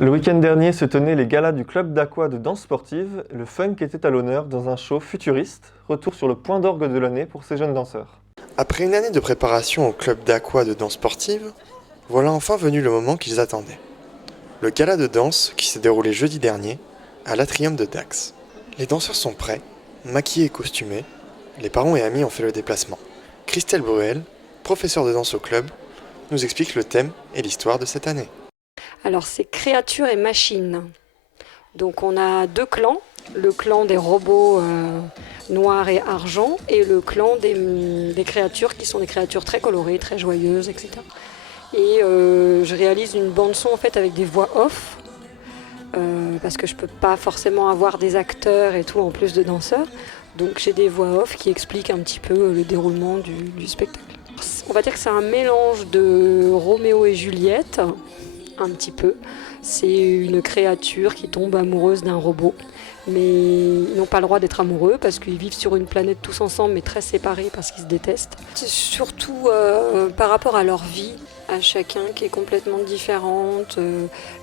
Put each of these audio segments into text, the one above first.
Le week-end dernier se tenaient les galas du club d'Aqua de danse sportive. Le funk était à l'honneur dans un show futuriste. Retour sur le point d'orgue de l'année pour ces jeunes danseurs. Après une année de préparation au club d'Aqua de danse sportive, voilà enfin venu le moment qu'ils attendaient. Le gala de danse qui s'est déroulé jeudi dernier à l'Atrium de Dax. Les danseurs sont prêts, maquillés et costumés. Les parents et amis ont fait le déplacement. Christelle Bruel, professeure de danse au club, nous explique le thème et l'histoire de cette année. Alors c'est créatures et machines. Donc on a deux clans, le clan des robots noirs et argent et le clan des créatures qui sont des créatures très colorées, très joyeuses, etc. Et je réalise une bande son en fait avec des voix off parce que je peux pas forcément avoir des acteurs et tout en plus de danseurs. Donc j'ai des voix off qui expliquent un petit peu le déroulement du spectacle. On va dire que c'est un mélange de Roméo et Juliette, un petit peu. C'est une créature qui tombe amoureuse d'un robot. Mais ils n'ont pas le droit d'être amoureux parce qu'ils vivent sur une planète tous ensemble mais très séparés parce qu'ils se détestent. C'est surtout par rapport à leur vie, à chacun qui est complètement différente.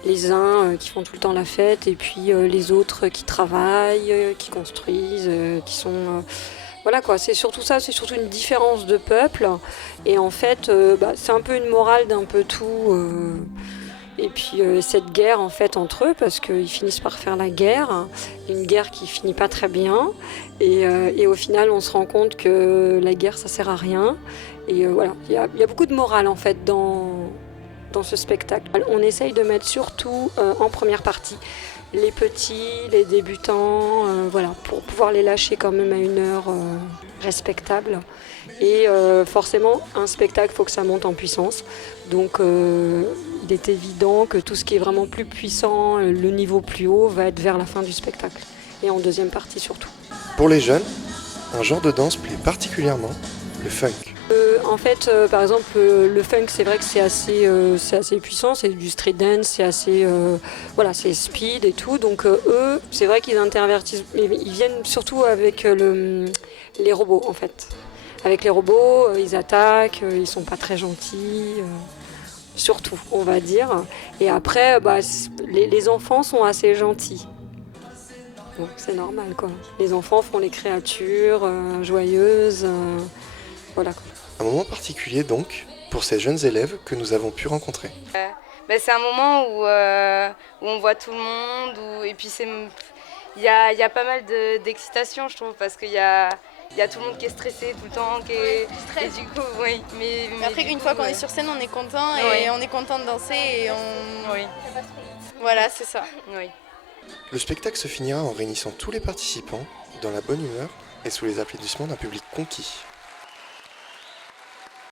Les uns qui font tout le temps la fête et puis les autres qui travaillent, qui construisent, qui sont... Voilà quoi, c'est surtout ça, c'est surtout une différence de peuple. Et en fait, c'est un peu une morale d'un peu tout. Et puis cette guerre en fait entre eux, parce qu'ils finissent par faire la guerre, une guerre qui finit pas très bien. Et au final, on se rend compte que la guerre, ça sert à rien. Et voilà, il y a beaucoup de morale en fait dans ce spectacle. On essaye de mettre surtout en première partie les petits, les débutants, voilà, pour pouvoir les lâcher quand même à une heure respectable. Et forcément, un spectacle, il faut que ça monte en puissance. Donc il est évident que tout ce qui est vraiment plus puissant, le niveau plus haut, va être vers la fin du spectacle. Et en deuxième partie surtout. Pour les jeunes, un genre de danse plaît particulièrement, le funk. En fait, par exemple, le funk, c'est vrai que c'est assez puissant, c'est du street dance, c'est assez, voilà, c'est speed et tout. Donc eux, c'est vrai qu'ils intervertissent, ils viennent surtout avec les robots en fait. Avec les robots, ils attaquent, ils sont pas très gentils, surtout, on va dire. Et après, les enfants sont assez gentils. Bon, c'est normal quoi. Les enfants font les créatures joyeuses, voilà quoi. Un moment particulier donc pour ces jeunes élèves que nous avons pu rencontrer. C'est un moment où on voit tout le monde, et puis il y a pas mal d'excitation je trouve, parce qu'il y a tout le monde qui est stressé tout le temps, et du coup, oui. Mais après, une fois qu'on est sur scène, on est content, et on est content de danser, et on... Oui. Voilà, c'est ça. Oui. Le spectacle se finira en réunissant tous les participants dans la bonne humeur et sous les applaudissements d'un public conquis.